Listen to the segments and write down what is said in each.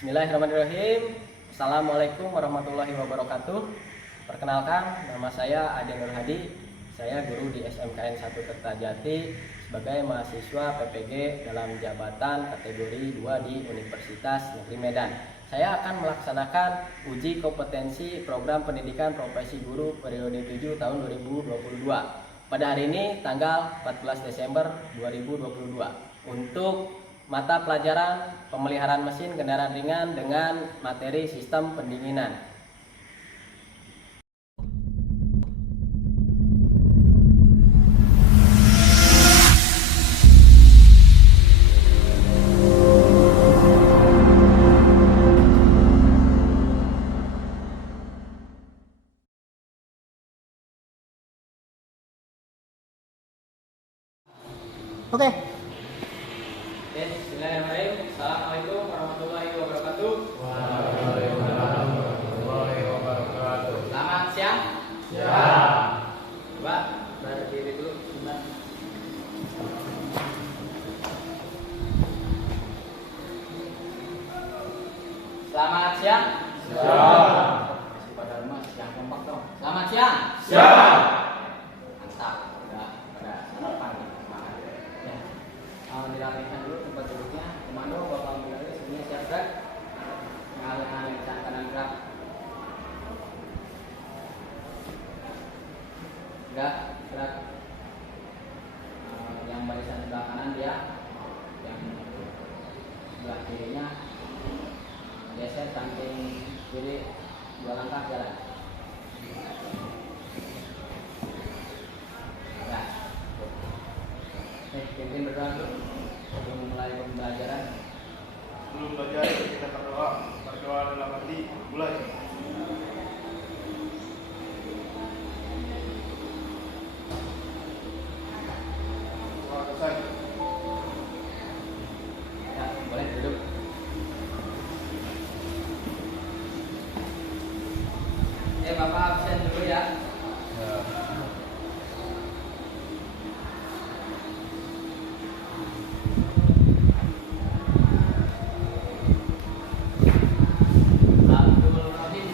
Bismillahirrahmanirrahim. Assalamualaikum warahmatullahi wabarakatuh. Perkenalkan, nama saya Ade Nur Hadi. Saya guru di SMKN 1 Kertajati sebagai mahasiswa PPG dalam jabatan kategori 2 di Universitas Negeri Medan. Saya akan melaksanakan uji kompetensi program pendidikan profesi guru periode 7 tahun 2022. Pada hari ini tanggal 14 Desember 2022 untuk mata pelajaran pemeliharaan mesin kendaraan ringan dengan materi sistem pendinginan. Oke. Bismillahirrahmanirrahim. Assalamualaikum warahmatullahi wabarakatuh. Waalaikumsalam warahmatullahi wabarakatuh. Selamat siang. Siang. Coba berdiri dulu sebentar. Selamat siang. Siang. Masih pada lemas, yang kompak dong. Selamat siang. Siang. Mantap, udah sarapan makan. Ya. Dirapikan dulu tempat duduknya. Komando Bapak Mulai semuanya siap gerak. Mengalih-alih kanan gerak. Gerak. Yang barisan sebelah kanan dia, yang sebelah kirinya geser samping kiri 2 langkah jalan. Ya. Pimpin berdoa dulu sebelum mulai pembelajaran. Sebelum belajar kita berdoa dalam hati, mulai. Doa selesai. Ya, boleh duduk. Bapak absen dulu ya. Abdul Rahim.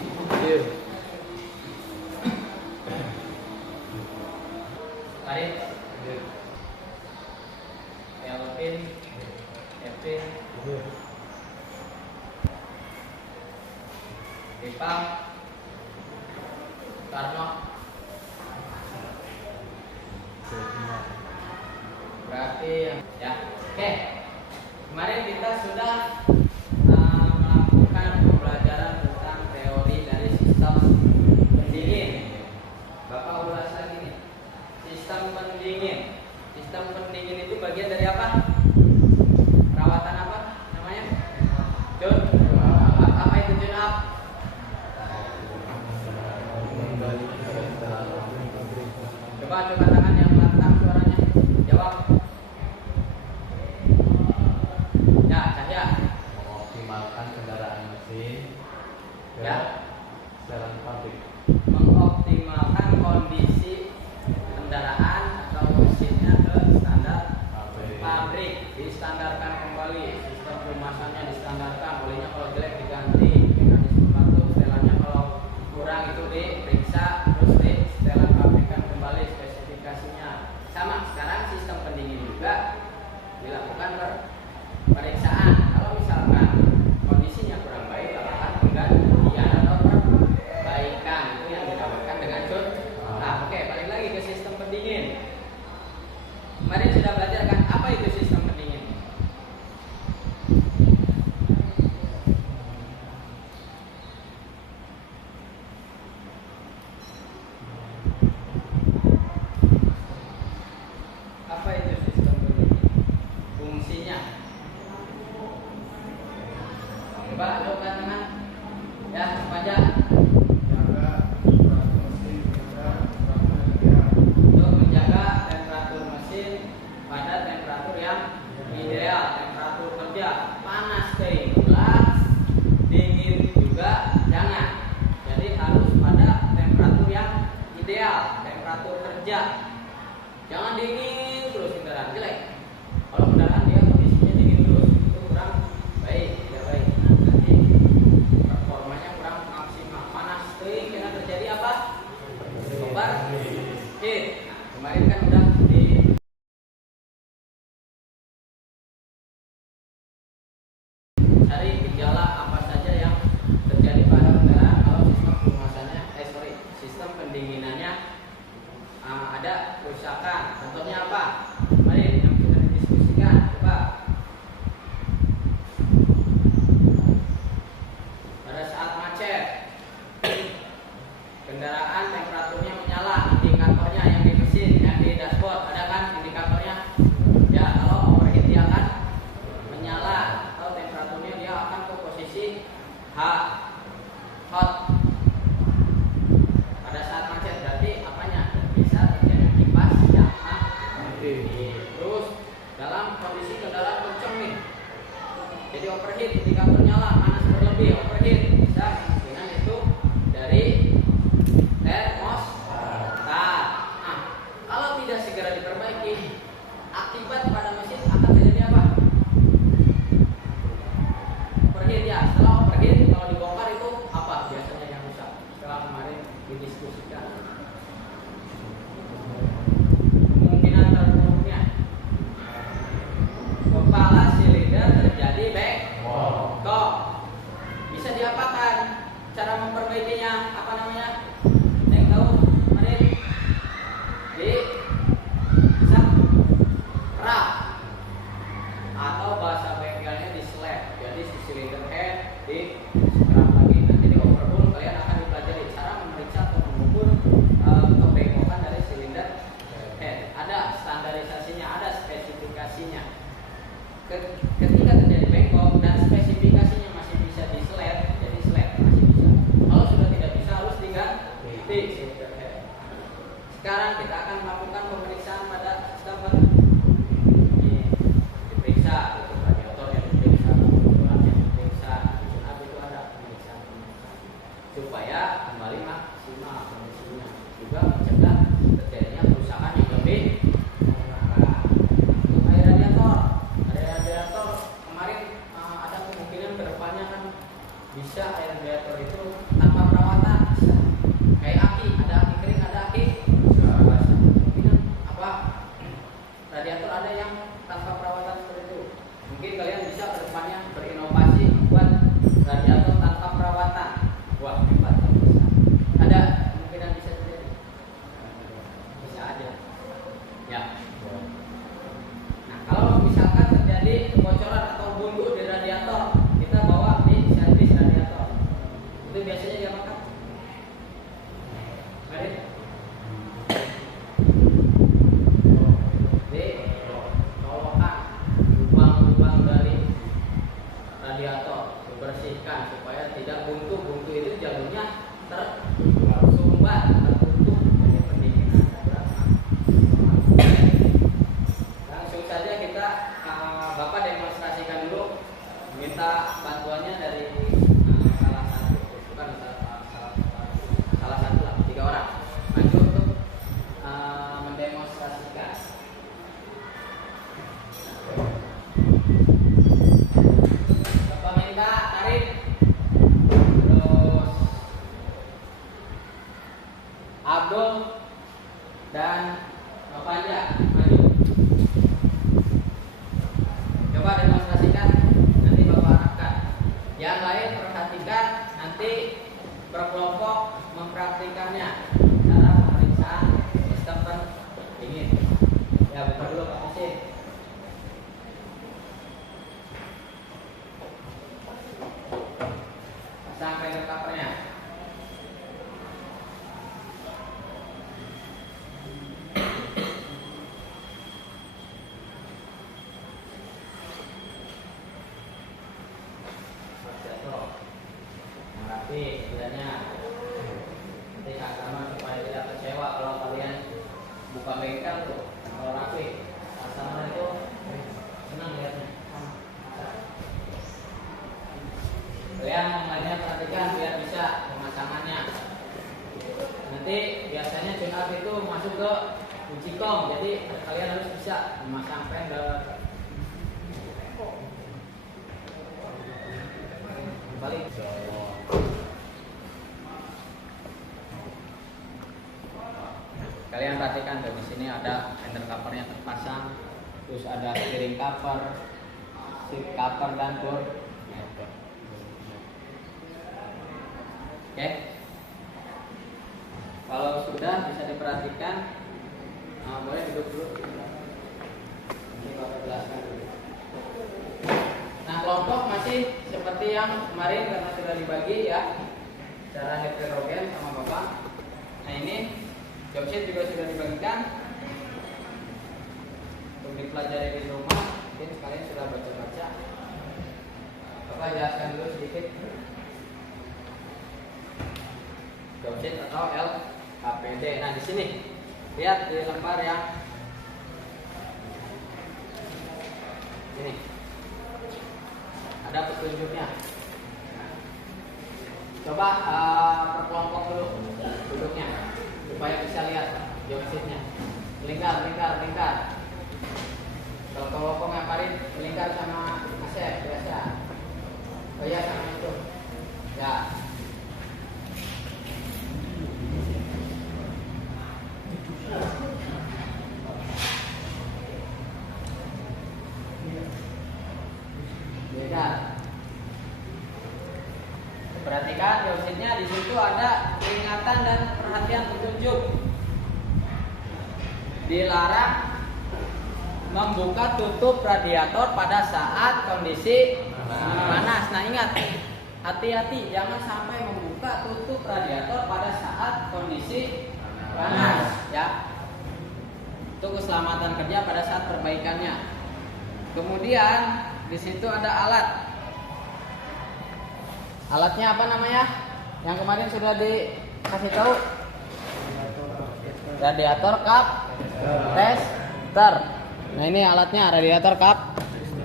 Arif. Elvin. Evin. Ipang. Karno. Berarti ya. Oke. Kemarin kita sudah melakukan pembelajaran tentang teori dari sistem pendingin. Bapak ulas lagi nih. Sistem pendingin. Sistem pendingin itu bagian dari apa? Perawatan apa namanya? Jun. Apa itu Jun? Coba tangan yang lantang suaranya. Jawab. Ya, Cahya. Mengoptimalkan kendaraan mesin ke Ya. jalan pabrik. Mengoptimalkan kondisi kendaraan atau mesinnya ke standar pabrik. Distandarkan kembali. Sistem kemasannya distandarkan. Olehnya kalau jelek diganti. Mekanisme kartu setelannya kalau kurang itu diperiksa. Terus di setelan pabrikan kembali spesifikasinya. Sama sekarang sistem pendingin juga dilakukan pemeriksaan. Kalau misalkan kondisinya kurang baik, lakukan penggantian atau perbaikan. Itu yang dinamakan dengan cut. Nah, oke, balik lagi ke sistem pendingin. Kemarin sudah belajar kan apa itu sistem pendingin? Apa itu sistem pendingin? Fungsinya. Coba lakukan tangan. Ya, baca. Jaga temperatur mesin pada temperatur Untuk menjaga temperatur mesin pada temperatur yang ideal, temperatur kerja. Panas jelas, dingin juga jangan. Jadi harus pada temperatur yang ideal, temperatur kerja. Jangan dingin terus kendaraan jelek. Kalau kendaraan dia kondisinya dingin terus itu kurang baik, tidak baik. Nanti gejala apa saja yang terjadi pada kendaraan kalau sistem pelumasannya, sistem pendinginannya ada kerusakan. Contohnya apa? Mari yang kita diskusikan. Coba. Pada saat macet, kendaraan temperaturnya menyala, indikatornya yang di mesin, yang di dashboard, ada kan indikatornya? Ya, kalau overheat dia akan menyala, atau temperaturnya dia akan ke posisi hot. Pada saat macet berarti apanya? Bisa terjadi kipas yang mati. Terus dalam kondisi kendaraan kenceng nih, jadi overheat, indikator nyala, panas berlebih, overheat, bisa kemungkinan itu dari termostat. Nah, kalau tidak segera diperbaiki, akibat pada mesin akan terjadi apa? Overheat ya. Setelah overheat, kalau dibongkar itu apa biasanya yang rusak? Setelah kemarin didiskusikan, kemungkinan terburuknya kepala silinder terjadi bengkok. Bisa diapakan? Cara memperbaikinya apa namanya? Yang tahu kemarin bisa rak, atau bahasa bengkelnya di slap. Jadi si silinder head di scrub lagi. Nanti di overhaul kalian akan dipelajari cara memeriksa atau mengukur kebengkokan dari silinder head. Ada standarisasinya, ada spesifikasinya. Ketika terjadi bengkok dan spesifikasinya masih bisa di slap, jadi slap masih bisa. Kalau sudah tidak bisa harus diganti silinder head. Sekarang kita akan melakukan pemeriksaan pada sistem diperiksa untuk radiatornya, diperiksa kumpulannya, diperiksa itu ada pemeriksaan supaya kembali maksimal kondisinya, juga mencegah terjadinya kerusakan yang lebih. Untuk air radiator kemarin ada kemungkinan kedepannya kan bisa air radiator itu tanpa perawatan, bisa kayak aki, ada aki kering, ada aki basah. Kemungkinan apa? Radiator ada yang tanpa perawatan seperti itu. Mungkin kalian bisa kedepannya berinovasi buat radiator tanpa perawatan. Wah, hebat, bisa. Ada kemungkinan bisa terjadi. Bisa aja. Ya. Nah, kalau misalkan terjadi kebocoran atau buntu di radiator, kita bawa di servis radiator. Itu biasanya diapakan? Mari. Colokan lubang-lubang dari radiator dibersihkan supaya tidak buntu. Buntu itu jalurnya tersumbat, tertutup, jadi pendinginan berapa. Langsung saja kita Bapak demonstrasikan dulu, minta bantuannya dari salah satu, bukan salah satu lah, 3 orang maju untuk mendemonstrasikan. Bapak minta tarik, terus Abdul dan Bapak Anja maju. Coba demonstrasikan, nanti Bapak arahkan. Yang lain perhatikan, nanti berkelompok mempraktikannya. Cara pemeriksaan sistem pendingin. Ya, buka dulu Pak mesin. Pasang fiber covernya. Rapi sebenarnya. Nanti sama supaya tidak kecewa kalau kalian buka bengkel tuh, kalau rapi, customer itu senang lihatnya. Kalian yang lainnya perhatikan biar bisa pemasangannya. Nanti biasanya tune up itu masuk ke kunci kom, jadi kalian harus bisa memasang pendek. Balik. Kalian perhatikan tuh, di sini ada fender covernya terpasang, terus ada steering cover, seat cover dan door. Oke. Kalau sudah bisa diperhatikan, boleh duduk dulu. Ini Bapak jelaskan dulu. Nah, kelompok masih seperti yang kemarin karena sudah dibagi ya, secara heterogen sama Bapak. Nah, ini job sheet juga sudah dibagikan untuk dipelajari di rumah. Mungkin kalian sudah baca-baca. Bapak jelaskan dulu sedikit. Job sheet atau LKPD. Nah, di sini lihat di lembar yang ini ada petunjuknya. Coba perkelompok dulu duduknya supaya bisa lihat job sheet-nya. Lingkar. Kalau kelompok ngapain melingkar sama Asep biasa. Oh iya, sama itu. Ya. Beda. Perhatikan job sheet-nya, di situ ada peringatan dan perhatian petunjuk. Dilarang membuka tutup radiator pada saat kondisi panas. Nah, ingat, hati-hati jangan sampai membuka tutup radiator pada saat kondisi panas ya. Itu keselamatan kerja pada saat perbaikannya. Kemudian di situ ada alat. Alatnya apa namanya? Yang kemarin sudah dikasih tahu. Radiator cup tester. Nah, ini alatnya, radiator cup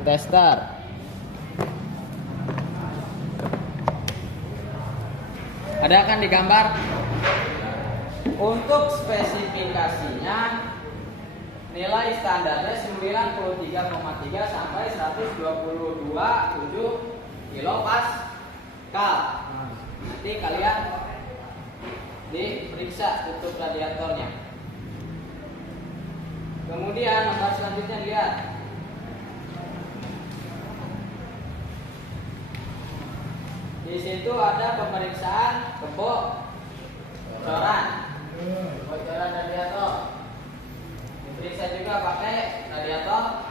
tester. Ada kan digambar? Untuk spesifikasinya nilai standarnya 93,3 sampai 122,7 kilopascal. Nanti kalian diperiksa tutup radiatornya. Kemudian nomor selanjutnya lihat. Di situ ada pemeriksaan kebocoran radiator. Diperiksa juga pakai radiator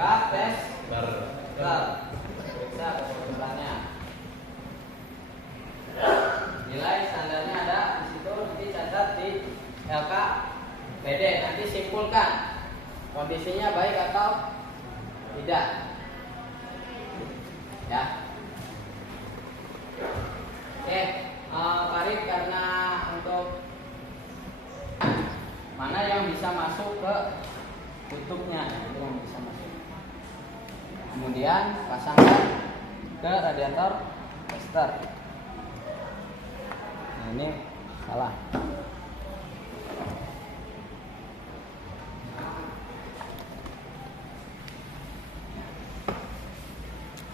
cup tester. Periksa kebocorannya. Nilai standarnya ada di situ, nanti catat di LKPD. Nanti simpulkan kondisinya baik atau tidak. Ya. Oke, Farid, karena untuk mana yang bisa masuk ke tutupnya, itu yang bisa masuk. Kemudian pasangkan ke radiator tester. Nah, ini salah.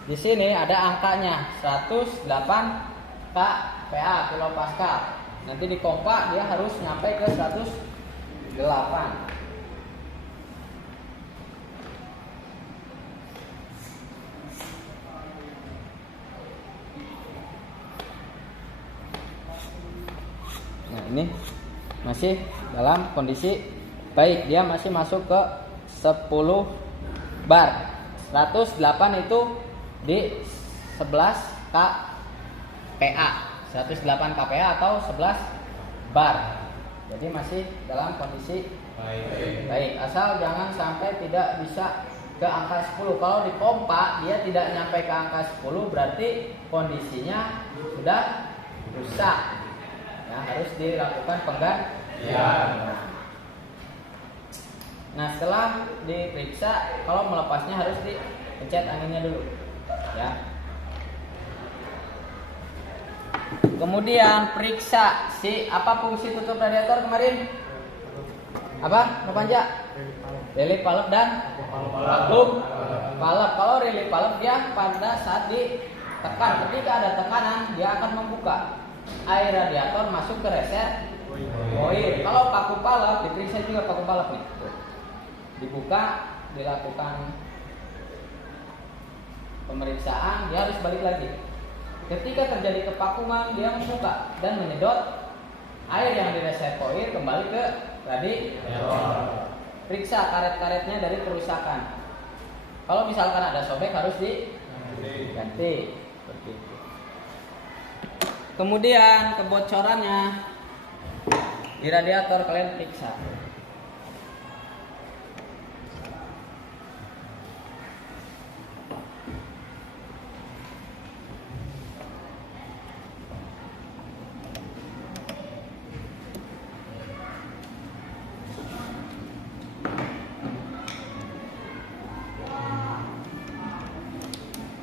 Di sini ada angkanya 108 kPa kilopascal. Nanti di kompa dia harus nyampe ke 108. Nah, ini masih dalam kondisi baik, dia masih masuk ke 10 bar. 108 itu di 11 kPa. 108 kPa atau 11 bar. Jadi masih dalam kondisi baik. Asal jangan sampai tidak bisa ke angka 10. Kalau di pompa dia tidak nyampe ke angka 10, berarti kondisinya sudah rusak. Ya, harus dilakukan penggantian. Nah, setelah diperiksa, kalau melepasnya harus dipencet anginnya dulu. Ya. Kemudian periksa apa fungsi tutup radiator kemarin? Apa? Panja? Relief valve dan vacuum valve. Kalau relief valve dia pada saat ditekan, ketika ada tekanan dia akan membuka air radiator masuk ke reservoir. Kalau vacuum valve diperiksa juga vacuum valve nih. Dibuka, dilakukan pemeriksaan, dia harus balik lagi Ketika terjadi kevakuman, dia membuka dan menyedot air yang di reservoir kembali ke radiator. Periksa karet-karetnya dari kerusakan. Kalau misalkan ada sobek harus diganti. Seperti itu. Kemudian kebocorannya di radiator kalian periksa.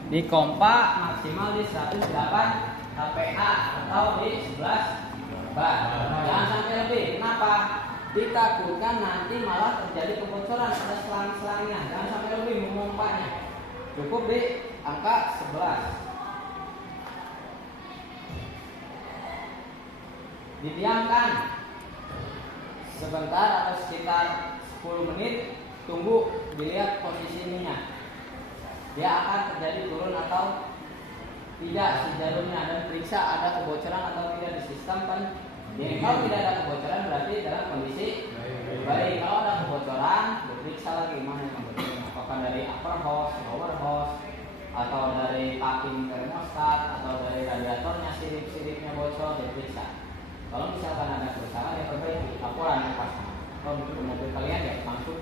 Di kompa maksimal di 108 kPa atau di 11 bar. Jangan sampai lebih. Kenapa? Ditakutkan nanti malah terjadi kebocoran pada selang-selangnya. Jangan sampai lebih memompanya. Cukup di angka 11. Didiamkan sebentar atau sekitar 10 menit. Tunggu, dilihat posisi minyak. Dia akan terjadi turun atau tidak si jarumnya, dan periksa ada kebocoran atau tidak di sistem kan. Jadi kalau tidak ada kebocoran berarti dalam kondisi baik. Kalau ada kebocoran, diperiksa lagi mana yang kebocoran. Apakah dari upper hose, lower hose, atau dari packing termostat, atau dari radiatornya sirip-siripnya bocor, diperiksa. Kalau misalkan ada kerusakan, ya perbaiki. Laporan ke pasangan. Kalau untuk mobil kalian ya langsung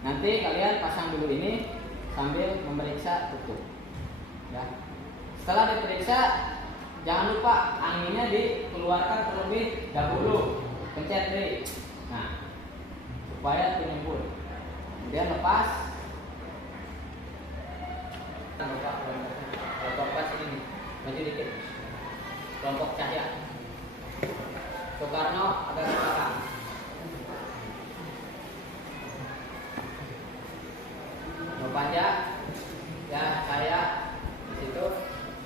nanti kalian pasang dulu ini sambil memeriksa tutup. Ya. Setelah diperiksa, jangan lupa anginnya dikeluarkan terlebih dahulu. Pencet brake. Nah, supaya penyembul. Kemudian lepas. Kalau kompas ini maju dikit. Kelompok cahaya. Soekarno agak ke belakang. Panjang ya, saya di situ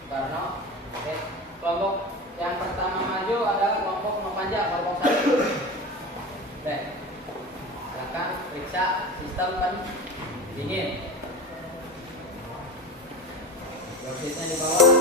Soekarno. Oke. Kelompok yang pertama maju adalah kelompok Nopanja, kelompok 1. Oke. Silakan periksa sistem pendingin. Dosisnya di bawah.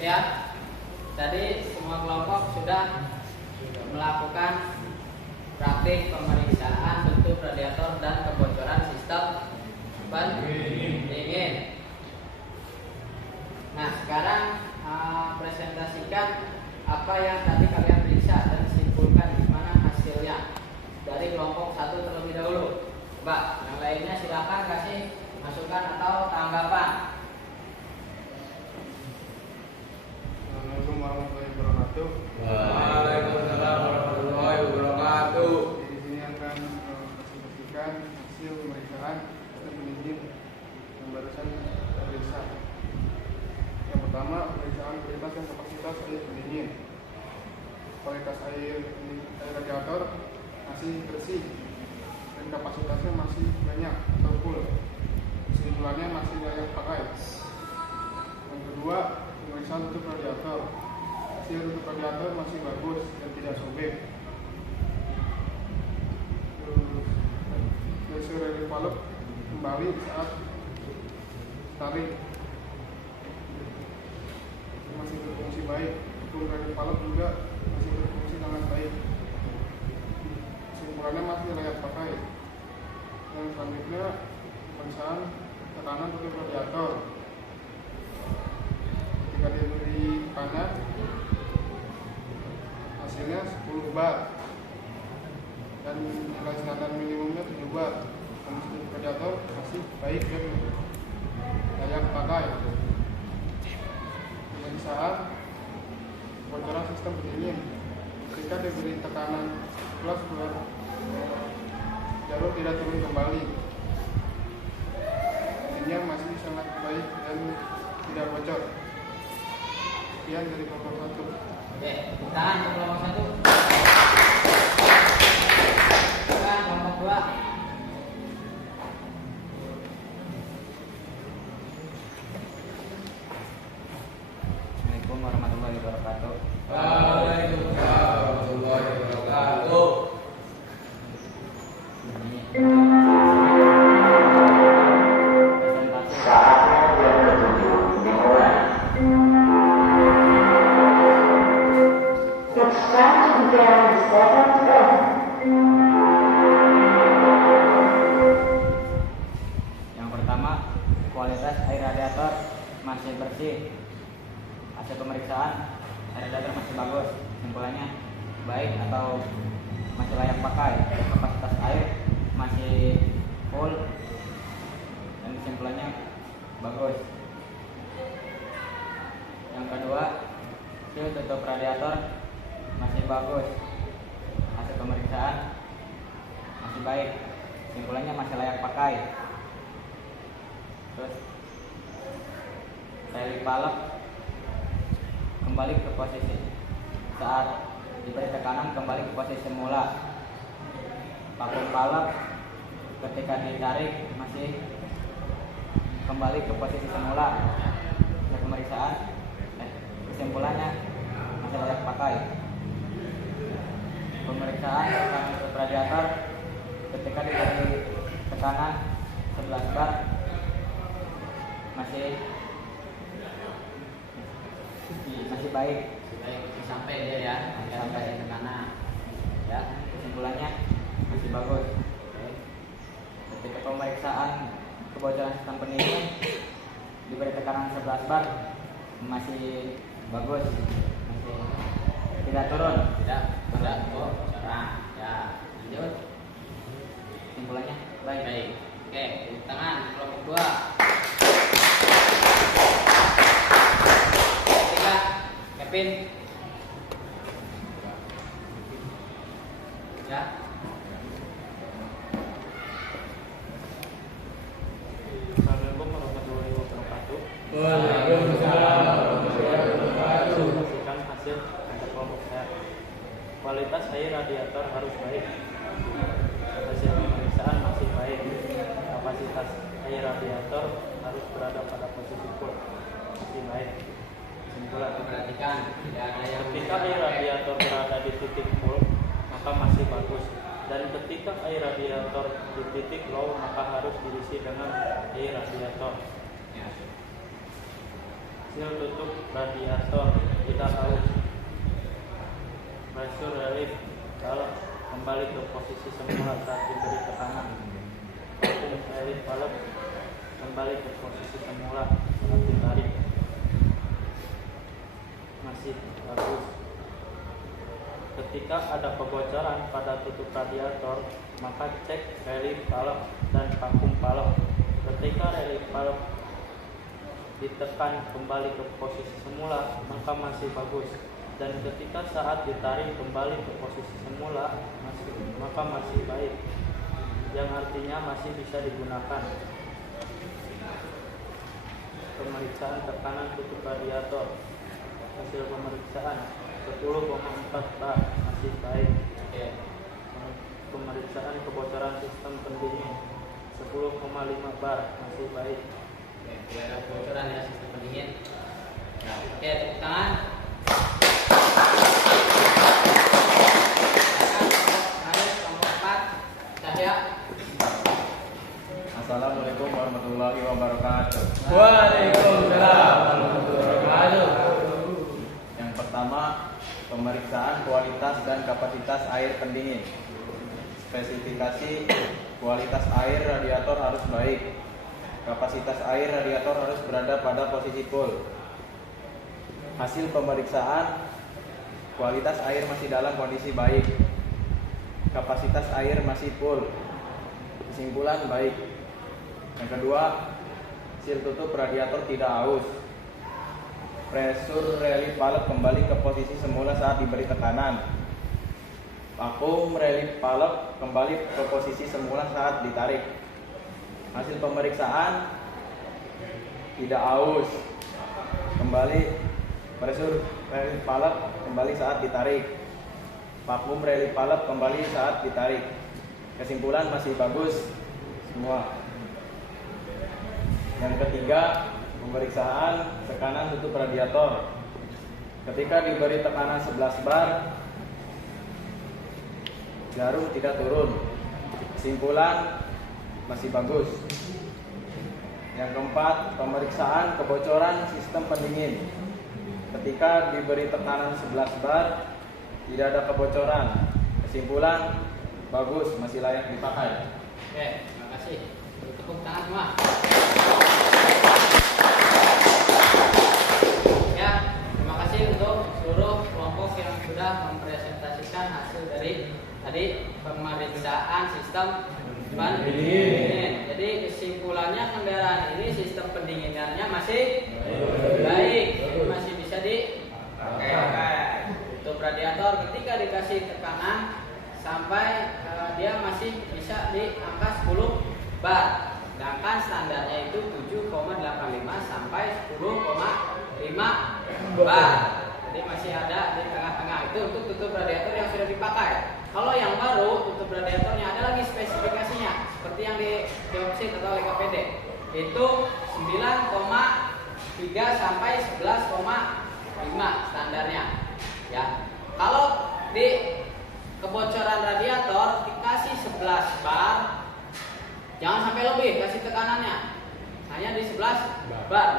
Ya, tadi semua kelompok sudah melakukan praktik pemeriksaan bentuk radiator dan kebocoran sistem pendingin. Nah, sekarang presentasikan apa yang tadi kalian periksa dan simpulkan gimana hasilnya dari kelompok 1 terlebih dahulu. Coba, yang lainnya silakan kasih masukan atau tanggapan. Assalamualaikum warahmatullahi wabarakatuh. Waalaikumsalam warahmatullahi wabarakatuh. Di sini akan presentasikan hasil pemeriksaan sistem pendingin yang barusan kita periksa. Yang pertama, pemeriksaan kualitas dan kapasitas air pendingin. Kualitas air radiator masih bersih dan kapasitasnya masih banyak atau full. Kesimpulannya masih layak pakai. Yang kedua, pemeriksaan tutup radiator. Hasil tutup radiator masih bagus dan tidak sobek. Pressure rally valve kembali saat tarik, masih berfungsi baik. Full rally valve juga masih berfungsi dengan baik. Kesimpulannya masih layak pakai. Dan selanjutnya pemeriksaan tekanan tutup radiator. Ketika diberi tekanan, hasilnya 10 bar dan nilai standar minimumnya 7 bar. Kondisi radiator masih baik dan layak pakai. Pemeriksaan kebocoran sistem pendingin. Ketika diberi tekanan plus keluar jalur tidak turun kembali. Mesinnya masih sangat baik dan tidak bocor. Sekian dari kelompok 1. Oke, tahan untuk kelompok 1. Tahan kelompok 2. Assalamualaikum warahmatullahi wabarakatuh. Waalaikumsalam warahmatullahi wabarakatuh. Yang pertama, kualitas air radiator masih bersih. Hasil pemeriksaan air radiator masih bagus. Kesimpulannya baik atau masih layak pakai. Kapasitas air masih full dan kesimpulannya bagus. Yang kedua, hasil tutup radiator masih bagus. Hasil pemeriksaan masih baik. Kesimpulannya masih layak pakai. Terus rally valve kembali ke posisi saat diberi tekanan, kembali ke posisi semula. Vakum valve ketika ditarik masih kembali ke posisi semula. Hasil pemeriksaan kesimpulannya masih layak pakai. Pemeriksaan tekanan tutup radiator ketika diberi tekanan 11 bar masih baik. Sampai dia ya, sampai tekanan. Ya, kesimpulannya masih bagus. Ketika pemeriksaan kebocoran sistem pendingin diberi tekanan 11 bar masih bagus, masih tidak turun, tidak bocoran. Ya, lanjut. Kesimpulannya baik. Oke, tepuk tangan kelompok 2. Ketiga, Kevin. Ya. Assalamualaikum warahmatullahi wabarakatuh. Waalaikumsalam warahmatullahi wabarakatuh. Saksikan hasil pada kelompok saya. Kualitas air radiator harus baik. Hasil pemeriksaan masih baik. Kapasitas air radiator harus berada pada posisi full, masih baik. Kesimpulan, Perhatikan, tidak ada yang ketika air radiator berada di titik full, maka masih bagus. Dan ketika air radiator di titik low, maka harus diisi dengan air radiator. Ya. Seal tutup radiator tidak aus. Pressure relief valve kembali ke posisi semula saat diberi tekanan. Vacuum relief valve kembali ke posisi semula saat ditarik. Masih bagus. Ketika ada kebocoran pada tutup radiator, maka cek relief valve dan vacuum valve. Ketika relief valve ditekan kembali ke posisi semula, maka masih bagus. Dan ketika saat ditarik kembali ke posisi semula, maka masih baik, yang artinya masih bisa digunakan. Pemeriksaan tekanan tutup radiator. Hasil pemeriksaan 10,4 bar masih baik. Pemeriksaan kebocoran sistem pendingin 10,5 bar masih baik. Tidak ada kebocoran ya sistem pendingin. Nah, oke, tepuk tangan. Assalamualaikum warahmatullahi wabarakatuh. Waalaikumsalam warahmatullahi wabarakatuh. Yang pertama, pemeriksaan kualitas dan kapasitas air pendingin. Spesifikasi kualitas air radiator harus baik. Kapasitas air radiator harus berada pada posisi full. Hasil pemeriksaan, kualitas air masih dalam kondisi baik. Kapasitas air masih full. Kesimpulan baik. Yang kedua, seal tutup radiator tidak aus. Pressure relief valve kembali ke posisi semula saat diberi tekanan. Vacuum relief valve kembali ke posisi semula saat ditarik. Hasil pemeriksaan tidak aus. Kembali pressure relief valve kembali saat ditarik. Vacuum relief valve kembali saat ditarik. Kesimpulan masih bagus semua. Yang ketiga, pemeriksaan tekanan tutup radiator. Ketika diberi tekanan 11 bar, jarum tidak turun. Kesimpulan masih bagus. Yang keempat, pemeriksaan kebocoran sistem pendingin. Ketika diberi tekanan 11 bar, tidak ada kebocoran. Kesimpulan bagus, masih layak dipakai. Oke, terima kasih. Tepuk tangan semua. Ya, terima kasih untuk seluruh kelompok yang sudah mempresentasikan hasil dari tadi pemeriksaan sistem pendingin. Jadi kesimpulannya kendaraan ini sistem pendinginannya masih baik, masih bisa dipakai. Untuk radiator ketika dikasih tekanan sampai dia masih bisa di angka 10 bar. Sedangkan standarnya itu 7,85 sampai 10,5 bar. Jadi masih ada di tengah-tengah. Itu untuk tutup radiator yang sudah dipakai. Kalau yang baru, tutup radiatornya ada lagi spesifikasinya, seperti yang di dioksid atau LKPD. Itu 9,3 sampai 11,5 standarnya. Ya. Kalau di kebocoran radiator dikasih 11 bar, jangan sampai lebih kasih tekanannya, hanya di 11 bar.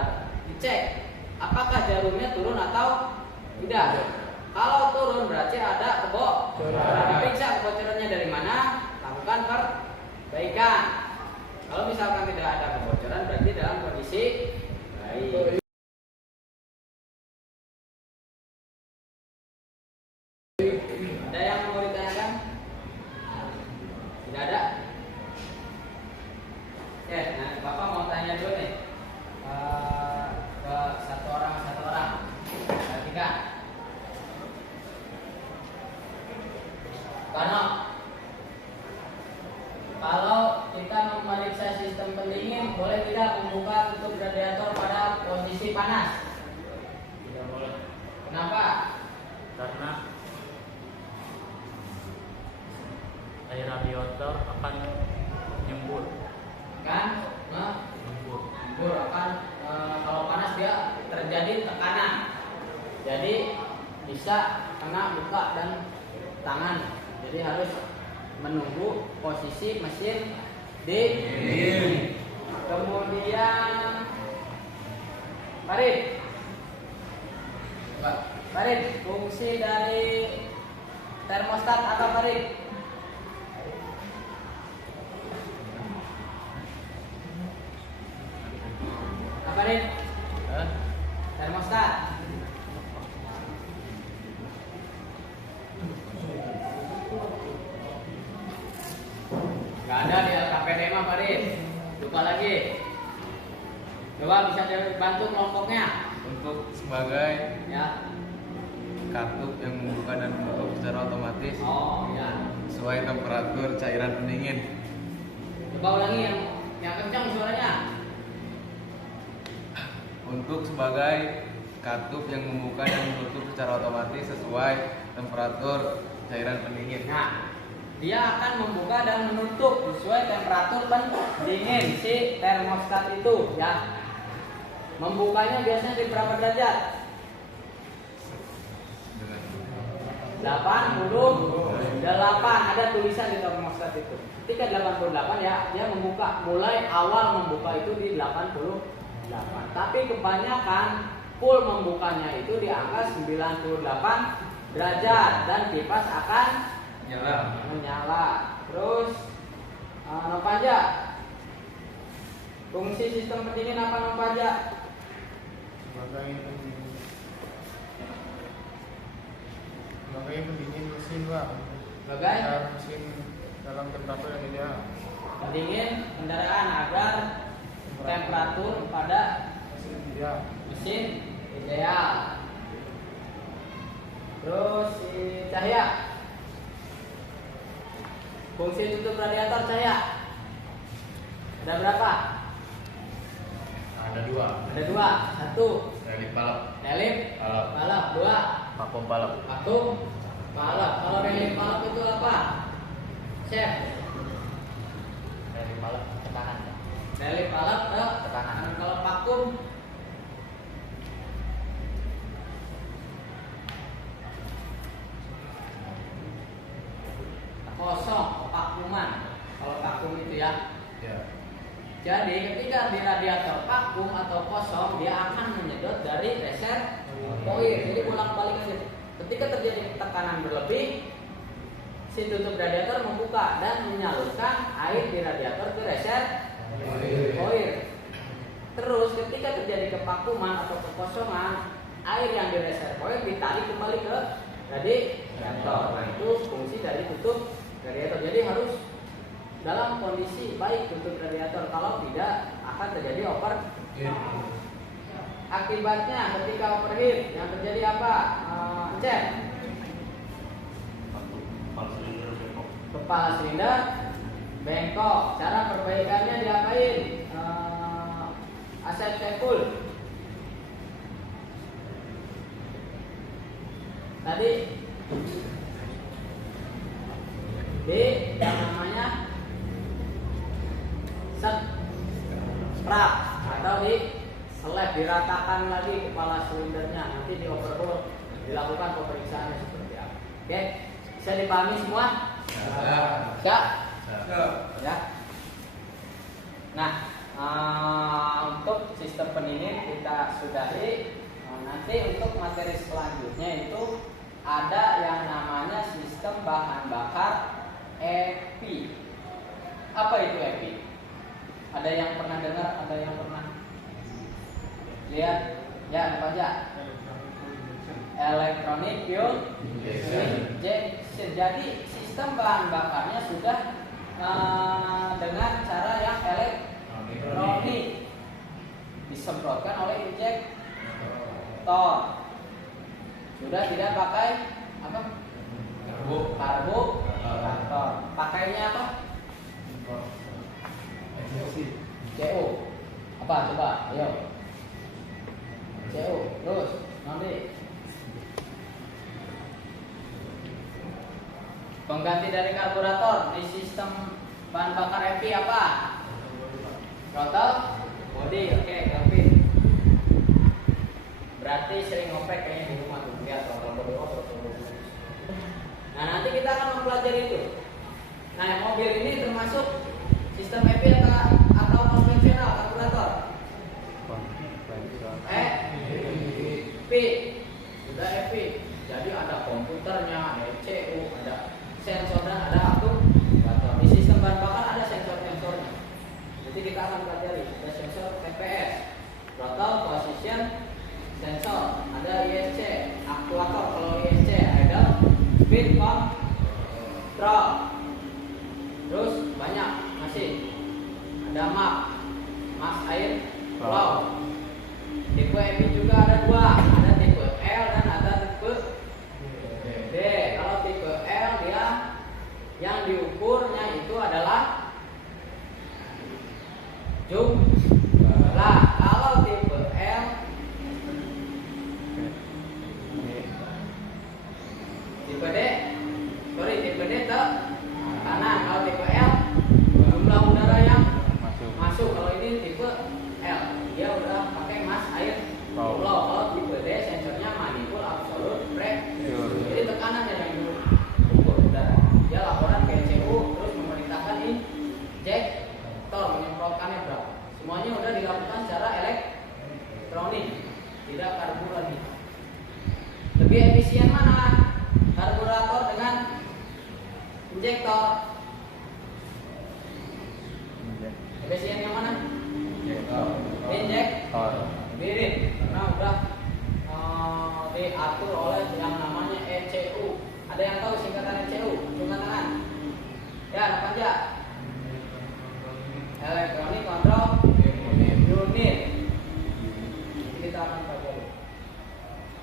Dicek apakah jarumnya turun atau tidak. Kalau turun berarti ada kebocoran. Diperiksa kebocorannya dari mana, lakukan perbaikan. Kalau misalkan tidak ada kebocoran berarti dalam kondisi baik. Ada yang mau ditanyakan? Tidak ada? Oke, nah Bapak mau tanya dulu nih ke satu orang. Perhatikan. Karena kalau kita memeriksa sistem pendingin, boleh tidak membuka tutup radiator pada posisi panas? Tidak boleh. Kenapa? Karena air radiator akan nyembur. Kan? Nyembur akan kalau panas dia terjadi tekanan. Jadi bisa kena luka dan tangan. Jadi harus menunggu posisi mesin dingin. Kemudian Farid, Pak. Farid, fungsi dari termostat apa Farid? Apa Farid? Hah? Termostat. Gak ada di LKPD mah Farid. Lupa lagi. Coba bisa dibantu kelompoknya. Untuk sebagai Ya. katup yang membuka dan menutup secara otomatis Oh ya. sesuai temperatur cairan pendingin. Coba ulangi yang kencang suaranya. Untuk sebagai katup yang membuka dan menutup secara otomatis sesuai temperatur cairan pendingin. Nah, dia akan membuka dan menutup sesuai temperatur pendingin si termostat itu ya. Membukanya biasanya di berapa derajat? 88. Ada tulisan di termostat itu. Ketika 88 ya, dia membuka. Mulai awal membuka itu di 88. Tapi kebanyakan full membukanya itu di angka 98 derajat dan kipas akan menyala. Terus Nopanja, fungsi sistem pendingin apa Nopanja? sebagai pendingin mesin Pak. Sebagai Agar mesin dalam temperatur yang ideal. pendingin kendaraan agar temperatur pada Ya. mesin ideal. Terus si cahaya, fungsi tutup radiator cahaya ada berapa? Ada dua. Ada dua. Satu Relif balap. relif Balap. balap. Dua Vakum balap. vakum balap. Kalau relif balap itu apa? Chef. Relif balap tekanan. Relif balap ke Tekanan. Kalau vakum kosong, vakuman. Kalau vakum itu ya. Ya. Jadi ketika di radiator vakum atau kosong, dia akan menyedot dari reservoir. Jadi bolak-balik aja. Ketika terjadi tekanan berlebih, si tutup radiator membuka dan menyalurkan air di radiator ke reservoir. Terus ketika terjadi kevakuman atau kekosongan, air yang di reservoir ditarik kembali ke radiator. Nah, itu fungsi dari tutup radiator. Jadi harus dalam kondisi baik tutup radiator, kalau tidak akan terjadi overheat. Akibatnya ketika overheat yang terjadi apa? Cek kepala silinder bengkok. Cara perbaikannya diapain? Asep Saiful tadi di yang namanya strap atau di seleb, diratakan lagi kepala silindernya, nanti di overhaul, dilakukan pemeriksaannya seperti apa. Oke, bisa dipahami semua? Ya. Ya. Nah, untuk sistem pendingin kita sudahi. Nanti untuk materi selanjutnya itu ada yang namanya sistem bahan bakar EPI. Apa itu EPI? Ada yang pernah dengar? Ada yang pernah lihat? Ya, apa aja? Electronic fuel injection. Jadi sistem bahan bakarnya sudah dengan cara yang elektronik, disemprotkan oleh injektor. Sudah tidak pakai apa? Karburator. Pakainya apa? CO. Apa coba? Ayo. CO. Terus nanti pengganti dari karburator di sistem bahan bakar EPI apa? Throttle body. Oke, Kelvin. Berarti sering ngopek kayaknya di rumah tuh. Lihat throttle body. Nah, nanti kita akan mempelajari itu. Nah, mobil ini termasuk sistem EPI atau konvensional karburator? EPI. sudah EPI. Jadi ada komputernya, ada ECU, ada sensor dan ada aktuator. Di sistem bahan bakar ada sensor-sensornya. Nanti kita akan pelajari ada sensor TPS, throttle position sensor, ada ISC, aktuator. Kalau ISC idle, speed, control. Terus banyak masih ada mass air flow. Tipe EPI juga ada dua, ada tipe L dan ada tipe D. Kalau tipe L dia yang diukurnya itu adalah jumlah. Kalau tipe L tipe D ke kanan. Kalau tipe L jumlah udara yang masuk. Kalau ini tipe L dia udah pakai mass air flow. Kalau tipe D sensornya manifold absolute pressure. Jadi tekanan yang diukur udara. Dia laporan ke ECU terus memerintahkan injektor menyemprotkannya berapa. Semuanya udah dilakukan secara elektronik, tidak karbu lagi. Lebih efisien mana? Karburator dengan injektor. Efisien yang mana? Injektor. Birin, karena udah diatur oleh yang namanya ECU. Ada yang tahu singkatan ECU? Cuma tangan. Ya, anak panja. Electronic Control Unit. Kita akan pelajari.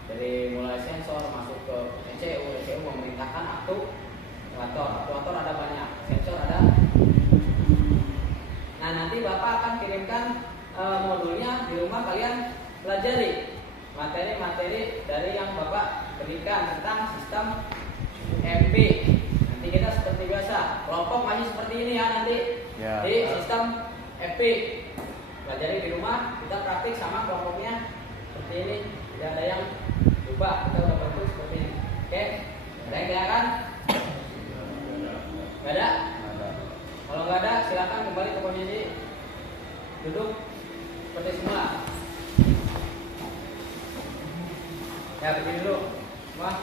Dari mulai sensor masuk ke ECU memerintahkan aktuator ada banyak, sensor ada. Nah, nanti Bapak akan kirimkan modulnya di rumah, kalian pelajari materi-materi dari yang Bapak berikan tentang sistem MP. Nanti kita seperti biasa, kelompok masih seperti ini ya nanti di sistem MP. Pelajari di rumah, kita praktik sama kelompoknya seperti ini. Tidak ada yang lupa, kita udah bentuk seperti ini. Oke, ada yang kelihatan? Gak ada? Kalau nggak ada, silakan kembali ke posisi duduk seperti semula. Ya, begini dulu. Wah.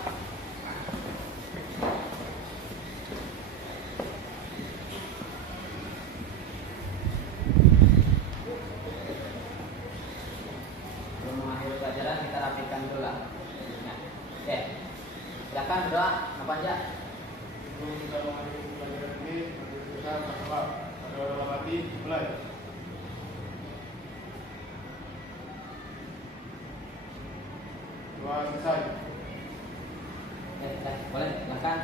Sebelum mengakhiri pelajaran, kita rapikan dulu lah. Nah, oke. Silakan berdoa, apa aja? Sebelum kita mengakhiri pelajaran ini, kita berdoa. Ada dalam hati, mulai. Doa selesai. Boleh, silakan.